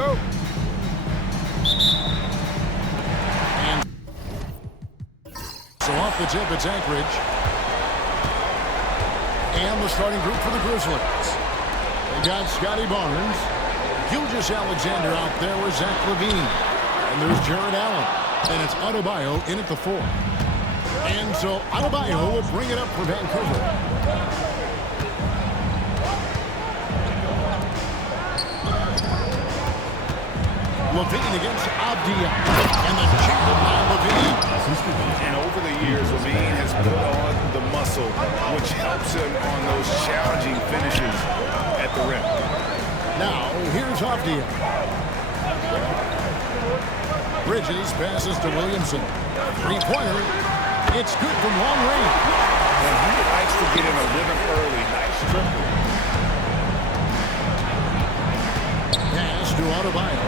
go. And so off the tip, it's Anchorage. And the starting group for the Grizzlies. They got Scotty Barnes, Gilgeous Alexander out there with Zach LaVine. And there's Jared Allen. And it's Adebayo in at the 4. And so Adebayo will bring it up for Vancouver. LaVine against Abdia. And the check by LaVine. And over the years, LaVine has put on the muscle, which helps him on those challenging finishes at the rim. Now, here's Abdia. Bridges passes to Williamson. Three-pointer. It's good from long range. And he likes to get in a rhythm early. Nice triple. Pass to Adebayo.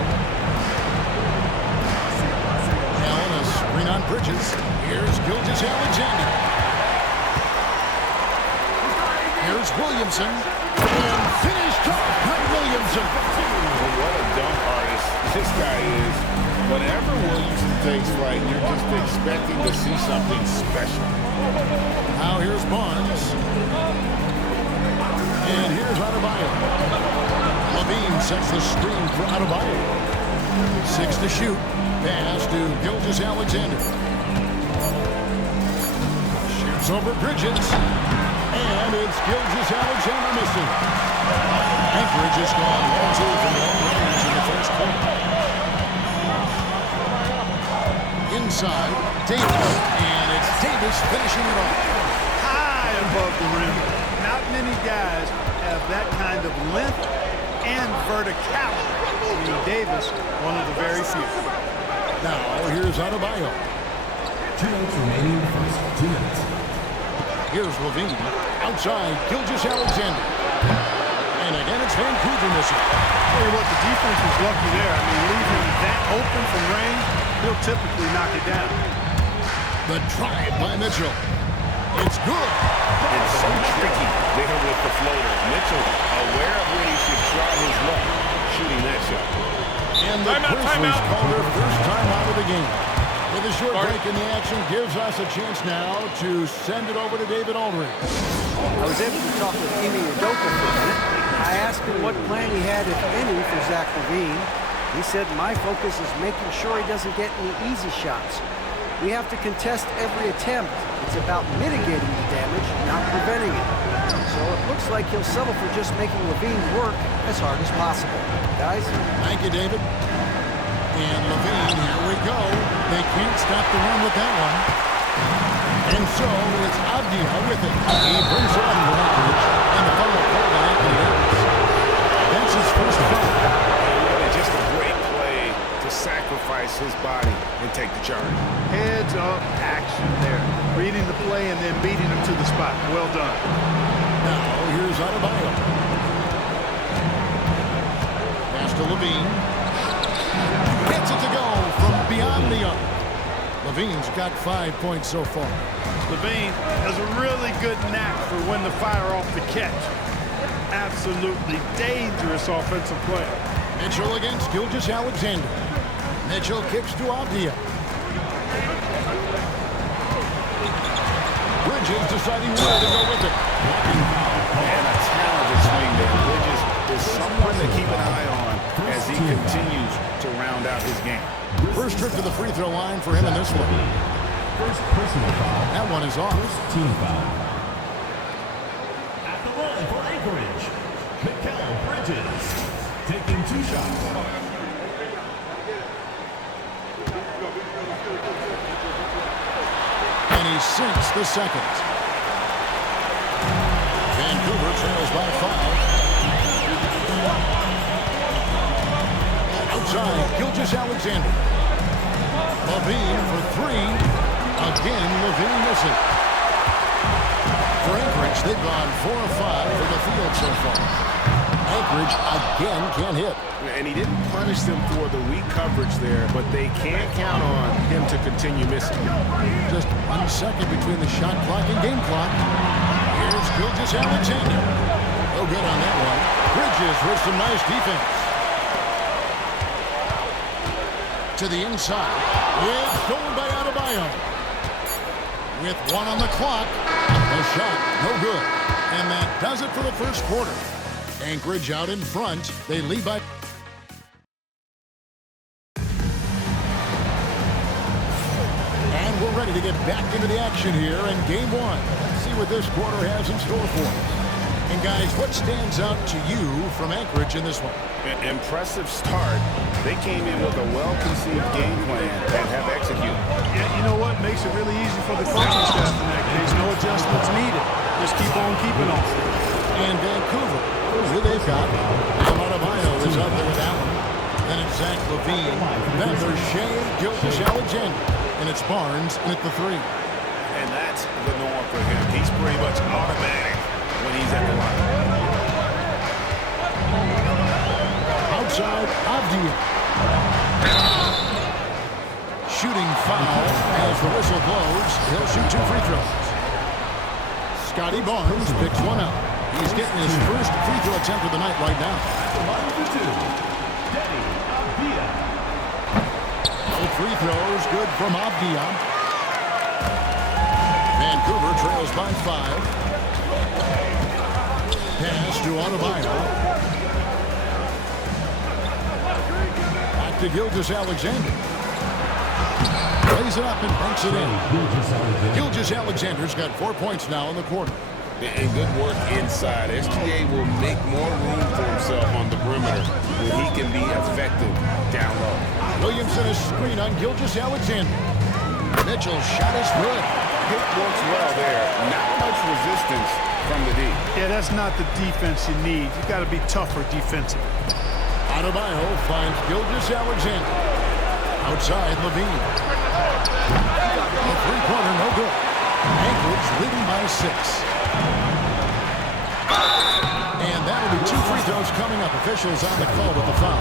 Allen, a screen on Bridges. Here's Gilgeous Alexander. Here's Williamson. And finished off by Williamson. Well, what a dunk artist this guy is. Whenever Williamson takes flight, you're just expecting to see something special. Now here's Barnes. And here's Adebayo. LaVine sets the screen for Adebayo. 6 to shoot. Pass to Gilgeous Alexander. Shoots over Bridges. And it's Gilgeous Alexander missing. Anchorage has gone 1-2 from long range in the first quarter. Inside, Davis. And it's Davis finishing it off. High above the rim. Not many guys have that kind of length and verticality. And Davis, one of the very few. Now, here's Adebayo. 2 minutes remaining in the first 2 minutes. Here's LaVine. Outside, Gilgeous Alexander. And again, it's Vancouver missing. Tell you what, the defense was lucky there. I mean, leaving that open from range, he'll typically knock it down. The drive by Mitchell. It's good. It's so tricky there with the floater. Mitchell aware of when he should try his luck shooting that shot. And the Grizzlies call their first time out of the game. With a short break in the action gives us a chance now to send it over to David Aldridge. I was able to talk with Ime Udoka for a minute. I asked him what plan he had, if any, for Zach LaVine. He said, my focus is making sure he doesn't get any easy shots. We have to contest every attempt. It's about mitigating the damage, not preventing it. So it looks like he'll settle for just making LaVine work as hard as possible. Guys? Thank you, David. And LaVine, here we go. They can't stop the run with that one. And so it's Abdia with it. He brings it on to Anchorage. And the final call by Anthony Davis. That's his first foul. Really just a great play to sacrifice his body and take the charge. Heads up action there. Reading the play and then beating him to the spot. Well done. Now here's Adebayo. Pass to LaVine. Gets it to go from beyond the arc. LaVine's got 5 points so far. LaVine has a really good knack for when to fire off the catch. Absolutely dangerous offensive player. Mitchell against Gilgeous Alexander. Mitchell kicks to Abdia. Bridges deciding where to go with it. And a talented swing there. Bridges is someone to keep an eye on as he continues to round out his game. First trip to the free throw line for him in this one. First personal foul. That one is off. First team foul. At the line for Anchorage, Mikal Bridges taking 2 shots. And he sinks the second. Vancouver trails by 5. Outside, Gilgeous Alexander. LaVine for 3. Again, LaVine missing. For Anchorage, they've gone 4 of 5 from the field so far. Anchorage again can't hit. And he didn't punish them for the weak coverage there, but they can't count on him to continue missing. Just 1 second between the shot clock and game clock. Here's Gilgeous Alexander. No good on that one. Bridges with some nice defense. To the inside. It's stolen by Adebayo. With 1 on the clock. The shot, no good. And that does it for the first quarter. Anchorage out in front. They lead by... And we're ready to get back into the action here in game 1. Let's see what this quarter has in store for us. And guys, what stands out to you from Anchorage in this one? An impressive start. They came in with a well-conceived game plan and have executed. Yeah, you know what? Makes it really easy for the coaching staff in that case. No adjustments needed. Just keep on keeping on. And Vancouver, who they've got. Adebayo is out there with Allen. Then it's Zach LaVine. Then there's Shea Gilgeous-Alexander. And it's Barnes in at the 3. And that's the norm for him. He's pretty much automatic when he's at the line. Outside, Avdia. Shooting foul as the whistle blows. He'll shoot 2 free throws. Scotty Barnes picks one up. He's getting his first free throw attempt of the night right now. Both free throws good from Avdia. Vancouver trails by 5. Pass to Adebayo. Back to Gilgeous-Alexander. Plays it up and banks it in. Gilgeous-Alexander's got 4 points now in the quarter. And good work inside. SGA will make more room for himself on the perimeter where he can be effective down low. Williamson is screen on Gilgeous-Alexander. Mitchell's shot is good. It works well there. Not much resistance from the D. Yeah, that's not the defense you need. You got to be tougher defensively. Adebayo finds Gilgeous-Alexander. Outside, LaVine. The three-pointer, no good. Anchorage leading by 6. And that'll be 2 free throws coming up. Officials on the call with the foul.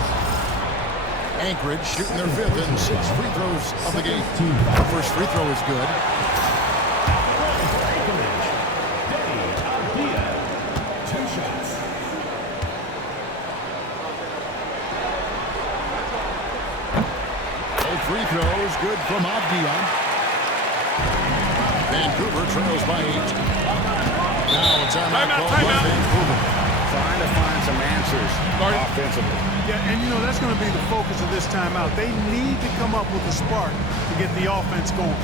Anchorage shooting their 5th and 6 free throws of the game. The first free throw is good. Both free throws good from Avdia. Vancouver trails by 8. Now it's on that call by Vancouver. Trying to find some answers offensively. Yeah, and you know, that's going to be the focus of this timeout. They need to come up with a spark to get the offense going.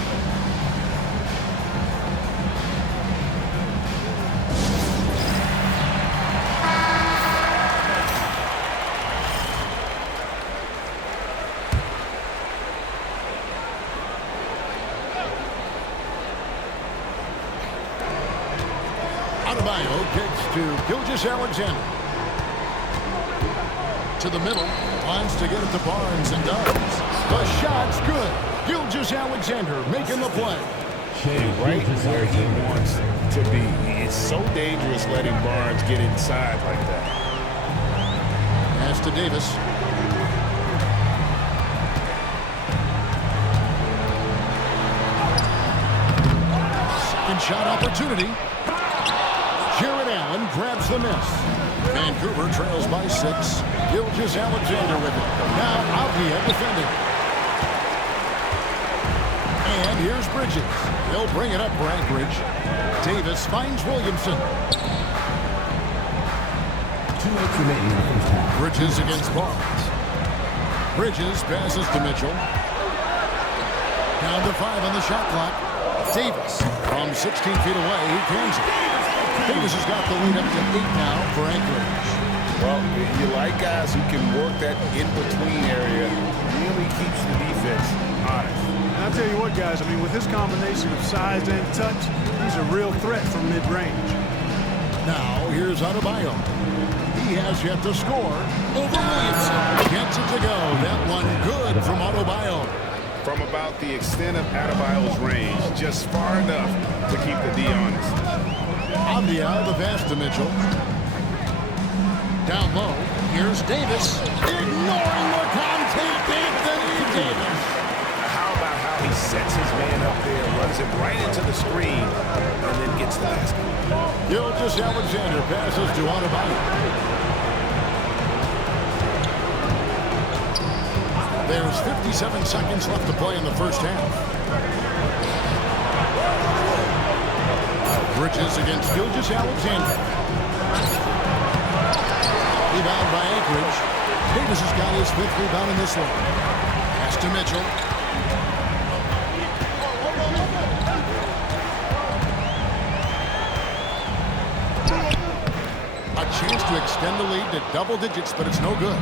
Adebayo kicks to Gilgeous-Alexander. To the middle, wants to get it to Barnes and does. The shot's good. Gilgeous-Alexander making the play. Right where he wants to be. It's so dangerous letting Barnes get inside like that. Pass to Davis. Second shot opportunity. Jared Allen grabs the miss. Vancouver trails by 6. Gilgeous-Alexander with it. Now Avdia defending. And here's Bridges. They'll bring it up for Anchorage. Davis finds Williamson. 2 minutes remaining in the first half. Bridges against Barnes. Bridges passes to Mitchell. Down to 5 on the shot clock. Davis from 16 feet away. He cans it. Davis has got the lead up to 8 now for Anchorage. Well, you like guys who can work that in-between area. Really keeps the defense honest. And I'll tell you what, guys, I mean, with his combination of size and touch, he's a real threat from mid-range. Now, here's Adebayo. He has yet to score. Over Williamson. Gets it to go. That one good from Adebayo. From about the extent of Adebayo's range, just far enough to keep the D honest. Avdia, the pass to Mitchell. Down low, here's Davis. Ignoring the contact, Anthony Davis. How about how he sets his man up there, runs it right into the screen, and then gets the basket. Gilgeous-Alexander passes to Adebayo. There's 57 seconds left to play in the first half. Bridges against Gilgeous Alexander. Rebound by Anchorage. Davis has got his 5th rebound in this one. Pass to Mitchell. A chance to extend the lead to double digits, but it's no good.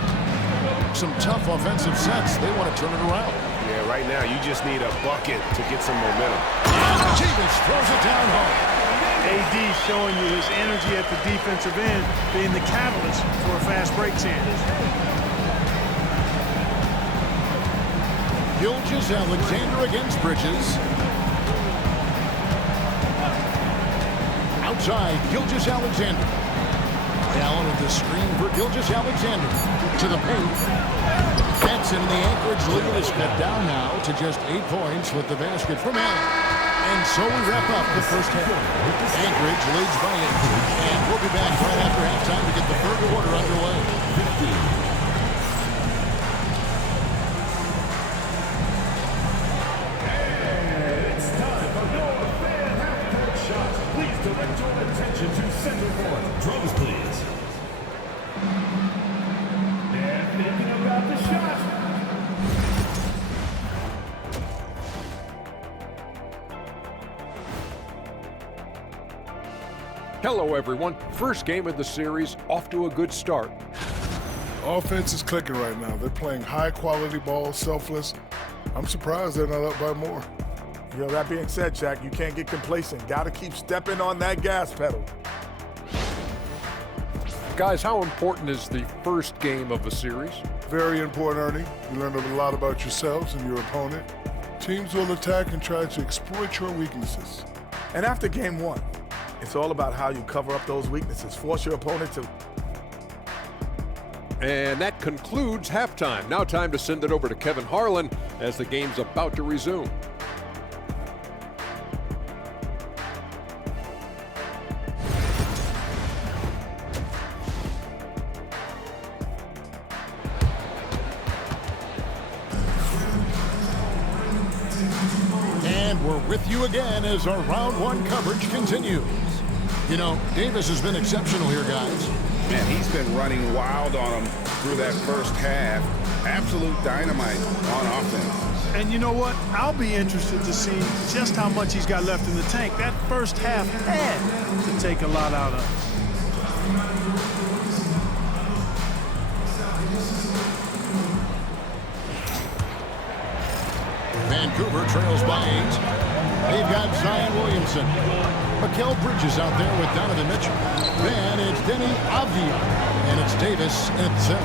Some tough offensive sets. They want to turn it around. Yeah, right now you just need a bucket to get some momentum. Jimbiz throws it down home. AD showing you his energy at the defensive end, being the catalyst for a fast break chance. Gilgeous Alexander against Bridges. Outside, Gilgeous Alexander. Allen with the screen for Gilgeous Alexander. To the paint. Benson, the Anchorage lead is cut down now to just 8 points with the basket from Allen. And so we wrap up the first half. Anchorage leads by 8. And we'll be back right after halftime to get the third quarter underway. 15. Direct your attention to center court. Drums, please. They're thinking about the shot. Hello, everyone. First game of the series, off to a good start. Offense is clicking right now. They're playing high-quality ball, selfless. I'm surprised they're not up by more. You know, that being said, Jack, you can't get complacent. Got to keep stepping on that gas pedal. Guys, how important is the first game of the series? Very important, Ernie. You learn a lot about yourselves and your opponent. Teams will attack and try to exploit your weaknesses. And after game 1, it's all about how you cover up those weaknesses. Force your opponent to... And that concludes halftime. Now time to send it over to Kevin Harlan as the game's about to resume. We're with you again as our round 1 coverage continues. You know, Davis has been exceptional here, guys. Man, he's been running wild on them through that first half. Absolute dynamite on offense. And you know what? I'll be interested to see just how much he's got left in the tank. That first half had to take a lot out of him. Vancouver trails by 8. They've got Zion Williamson. Mikal Bridges out there with Donovan Mitchell. Then it's Denny Avdia. And it's Davis at 7.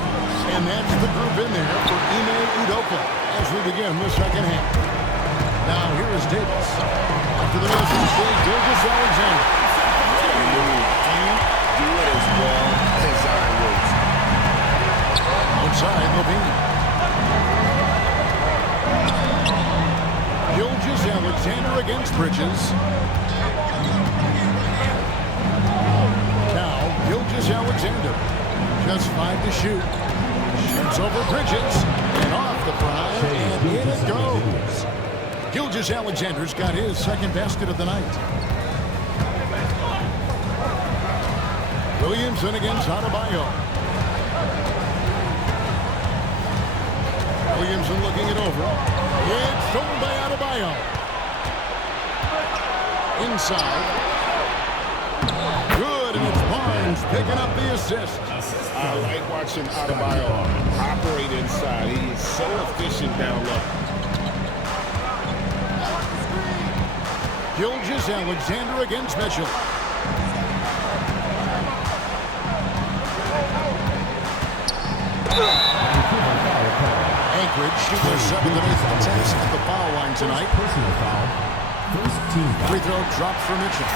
And that's the group in there for Ime Udoka as we begin the second half. Now here is Davis. After the message, Gilgeous Alexander. Can't do it as well as Zion Williamson. Outside, Levine. Gilgeous Alexander against Bridges. Now, Gilgeous Alexander. Just 5 to shoot. Shoots over Bridges. And off the prize. And in it goes. Gilgeous Alexander's got his second basket of the night. Williamson against Adebayo. Williamson looking it over. It's stolen by Adebayo. Inside. Good, and it's Barnes picking up the assist. I like watching Adebayo operate inside. He is so efficient down low. Gilgeous Alexander against Mitchell. Anchorage shoot their 7th and 8th attempts at the foul line tonight. Personal foul. First team foul. Free throw drops for Mitchell.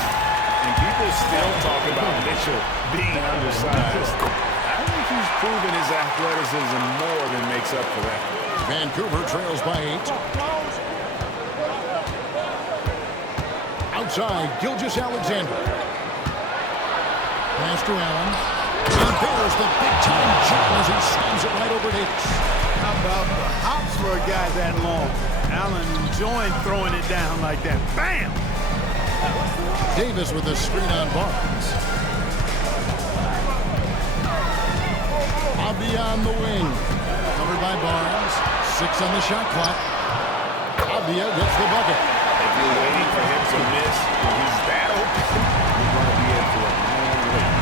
And people still talk about Mitchell being undersized. I think he's proven his athleticism more than makes up for that. Vancouver trails by 8. Outside, Gilgeous Alexander. Pass to Allen. There's the big-time jump as he slams it right over Davis. How about the hops for a guy that long? Allen enjoying throwing it down like that. Bam! Davis with a screen on Barnes. Avdia on the wing. Covered by Barnes. 6 on the shot clock. Avdia gets the bucket. If you're waiting for him to miss, he's that open. You're going to be in for a long wait.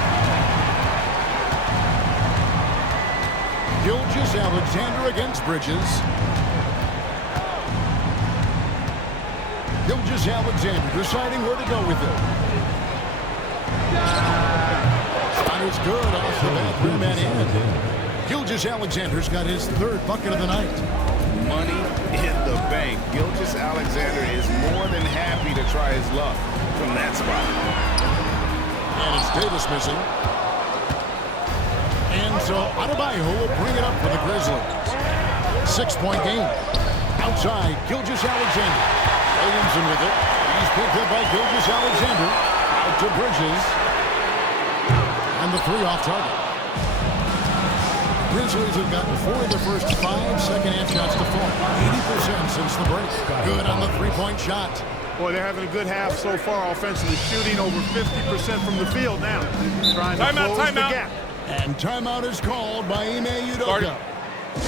Gilgeous Alexander against Bridges. Gilgeous Alexander deciding where to go with it. Shot is good off the back rim and in. Gilgeous Alexander's got his 3rd bucket of the night. Money in the bank. Gilgeous Alexander is more than happy to try his luck from that spot. And it's Davis missing. And so Adebayo will bring it up for the Grizzlies. 6-point game. Outside, Gilgeous Alexander. Williamson with it. He's picked up by Gilgeous Alexander. Out to Bridges. And the 3 off target. Grizzlies have gotten 4 of their first 5 second-half shots to fall. 80% since the break. Good on the 3-point shot. Boy, they're having a good half so far offensively, shooting over 50% from the field now. Trying to close the gap. And timeout is called by Ime Udoka.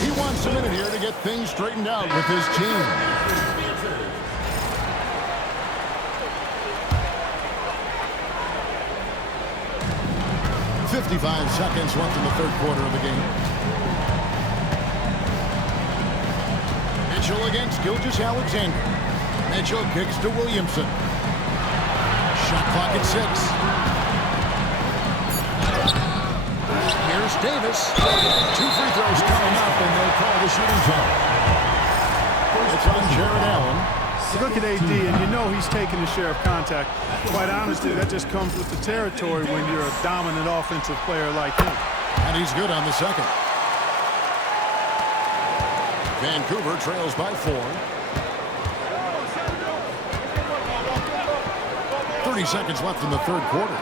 He wants a minute here to get things straightened out with his team. 55 seconds left in the 3rd quarter of the game. Mitchell against Gilgeous Alexander. Mitchell kicks to Williamson. Shot clock at 6. Here's Davis. 2 free throws coming up, and they'll call the shooting foul. It's on Jared Allen. You look at AD, and you know he's taking a share of contact. Quite honestly, that just comes with the territory when you're a dominant offensive player like him. And he's good on the second. Vancouver trails by 4. 30 seconds left in the 3rd quarter.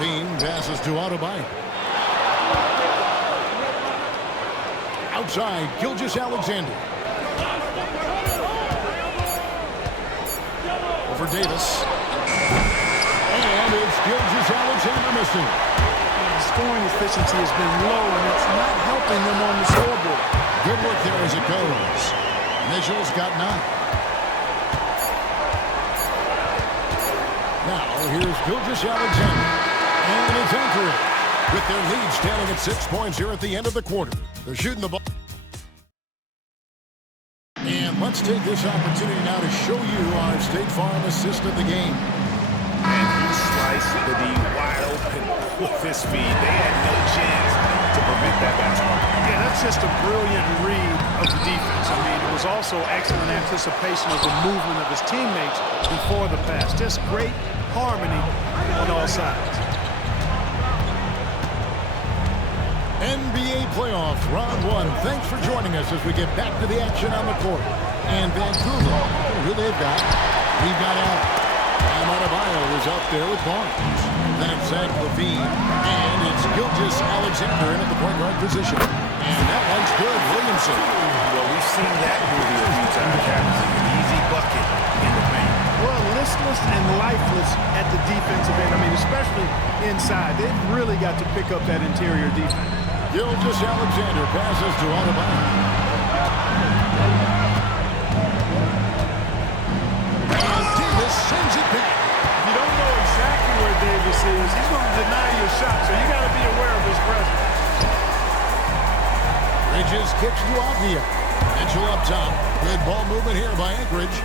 Bean passes to Adebayo. Outside, Gilgeous Alexander. Over Davis. And it's Gilgeous Alexander missing. Scoring efficiency has been low, and it's not helping them on the scoreboard. Good work there as it goes. Mitchell's got 9. Now, here's Gilgeous Alexander. And it's anchored. With their lead standing at 6 points here at the end of the quarter. They're shooting the ball. And let's take this opportunity now to show you our State Farm assist of the game. And he sliced the D wide open with his feed. They had no chance to prevent that basketball. Yeah, that's just a brilliant read of the defense. I mean, it was also excellent anticipation of the movement of his teammates before the pass. Just great harmony on all sides. NBA playoffs, round 1. Thanks for joining us as we get back to the action on the court. And Vancouver, who they've got, we've got Allen. And Adebayo is up there with Barnes. Then it's Zach LaVine, and it's Gilgeous Alexander in at the point guard position. And that one's good, Williamson. Well, we've seen that movie a few times. An easy bucket in the paint. Well, listless and lifeless at the defensive end. I mean, especially inside. They've really got to pick up that interior defense. Gilgeous Alexander passes to Adebayo. And Davis sends it back. If you don't know exactly where Davis is, he's going to deny your shot, so you got to be aware of his presence. Bridges kicks to Avdia. Mitchell up top. Good ball movement here by Anchorage.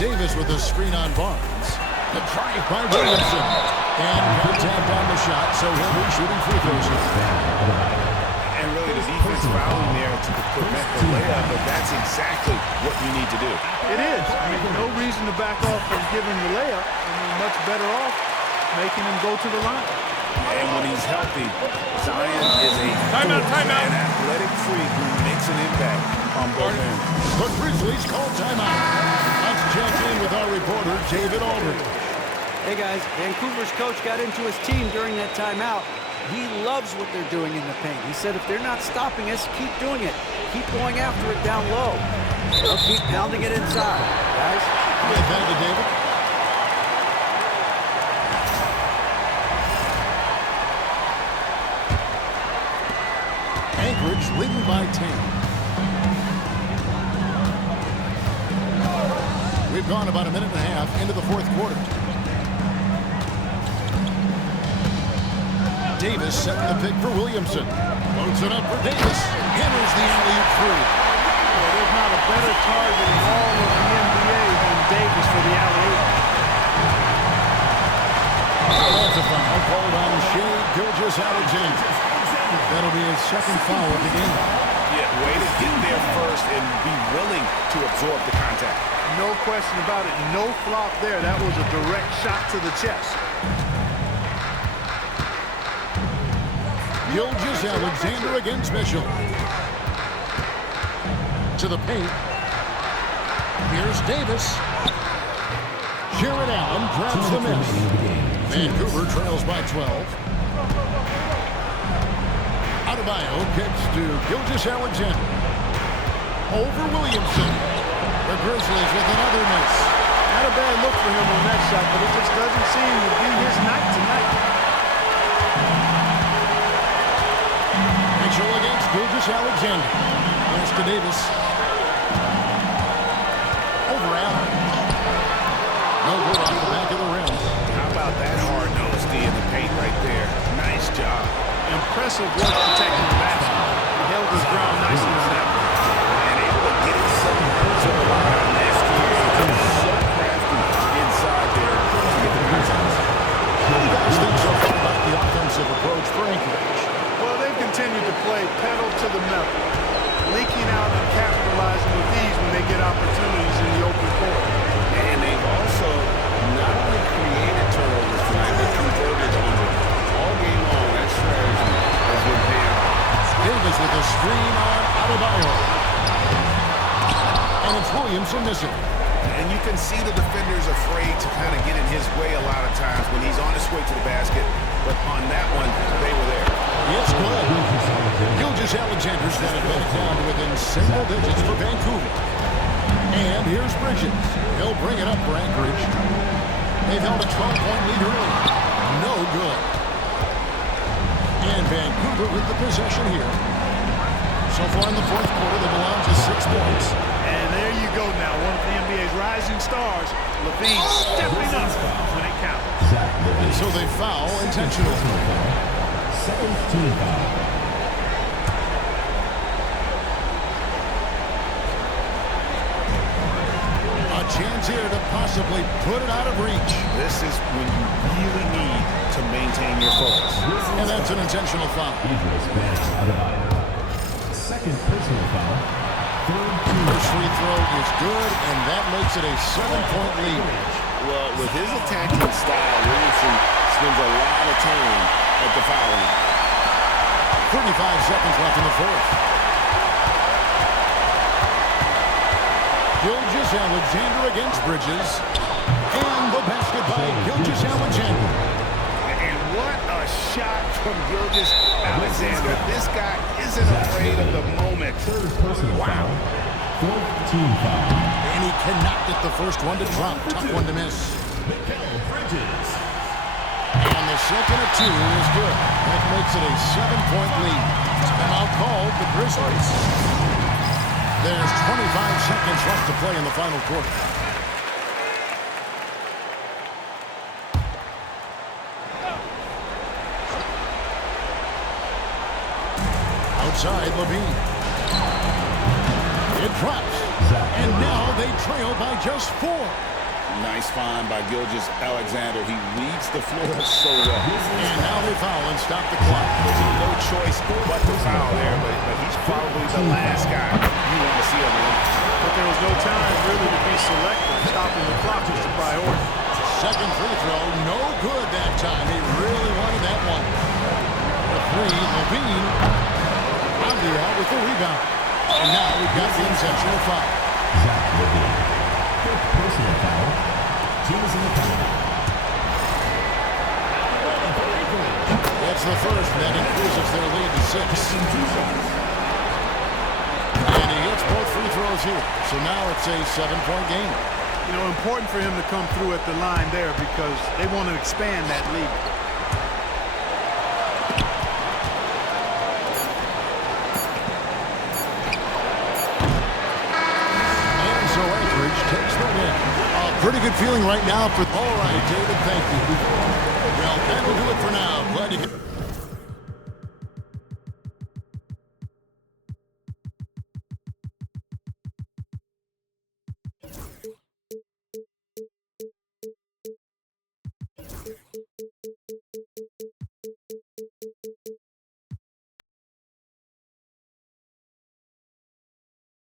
Davis with a screen on Barnes. The drive by Williamson. And contact on the shot, so he'll be shooting free throws here. And really the defense fouling there to prevent the layup, but that's exactly what you need to do. It is. I mean, no reason to back off from giving the layup. I mean, much better off making him go to the line. And when he's healthy, Zion is a an athletic freak who makes an impact on both ends. The Grizzlies call timeout. Let's check in with our reporter, David Aldridge. Hey, guys, Vancouver's coach got into his team during that timeout. He loves what they're doing in the paint. He said, if they're not stopping us, keep doing it. Keep going after it down low. They'll keep pounding it inside, guys. Thank you, David. Anchorage leading by 10. We've gone about a minute and a half into the fourth quarter. Davis setting the pick for Williamson. Loads it up for Davis. Hammers the alley-oop through. Well, there's not a better target in all of the NBA than Davis for the alley-oop. That's a foul called on Shea Gilgeous-Alexander. That'll be his second foul of the game. Yeah, way to get there first and be willing to absorb the contact. No question about it. No flop there. That was a direct shot to the chest. Gilgeous-Alexander against Mitchell. To the paint. Here's Davis. Jared Allen grabs the miss. Vancouver trails by 12. Adebayo kicks to Gilgeous-Alexander. Over Williamson. The Grizzlies with another miss. Not a bad look for him on that shot, but it just doesn't seem to be his night tonight. Mitchell against Gilgeous-Alexander. Pass to Davis. Over Allen. No good off the back of the rim. How about that hard-nosed D in the paint right there? Nice job. Impressive work protecting the basket. He held his ground nicely on that one. And able to get himself to the line on this kid. So crafty inside there to get the contact. What do you guys think so far about the offensive approach for Anchorage? Well, they've continued to play pedal to the metal, leaking out and capitalizing with ease when they get opportunities in the open court. And they've also not only created turnovers tonight, but converted on them. All game long, that strategy has been paying off. Davis with a screen on Adebayo. And it's Williamson missing. And you can see the defender's afraid to kind of get in his way a lot of times when he's on his way to the basket. But on that one, they were there. It's good. Gilgeous-Alexander's got it back down to within single digits for Vancouver. And here's Bridges. He'll bring it up for Anchorage. They've held a 12-point lead early. No good. And Vancouver with the possession here. So far in the fourth quarter, they belong to 6 points. And there you go now, one of the NBA's rising stars, Levine stepping up when it counts. And so they foul intentionally. Second team foul. A chance here to possibly put it out of reach. This is when you really need to maintain your focus. And that's an intentional foul. Second personal foul. First free throw is good, and that makes it a 7-point lead. Well, with his attacking style, Williamson spends a lot of time at the foul line. 35 seconds left in the fourth. Gilgeous-Alexander against Bridges. And the basket by Gilgeous-Alexander. And what a shot from Gilgeous-Alexander. This guy isn't afraid of the moment. Third personal foul. Fourth team foul. And he cannot get the first one to drop. Tough one to miss. Bridges. And the second of 2 is good. That makes it a 7-point lead. Timeout called the Grizzlies. There's 25 seconds left to play in the final quarter. Outside, Levine. It drops. And now they trail by just 4. Nice find by Gilgeous-Alexander. He reads the floor so well. And now they foul and stop the clock. No choice but to foul there, but he's probably the last guy you want to see on the line. But there was no time really to be selective. Stopping the clock was the priority. Second free throw, no good that time. He really wanted that one. The 3, Levine. Avdia with the rebound. And now we've got the intentional foul. Zach Levine. Fifth personal foul. Team is in the foul. That's the first. That increases their lead to 6. And he hits both free throws here. So now it's a 7-point game. You know, important for him to come through at the line there because they want to expand that lead. And so Anchorage takes the win. Pretty good feeling right now for... All right, David, thank you. Well, that'll do it for now. Glad to get...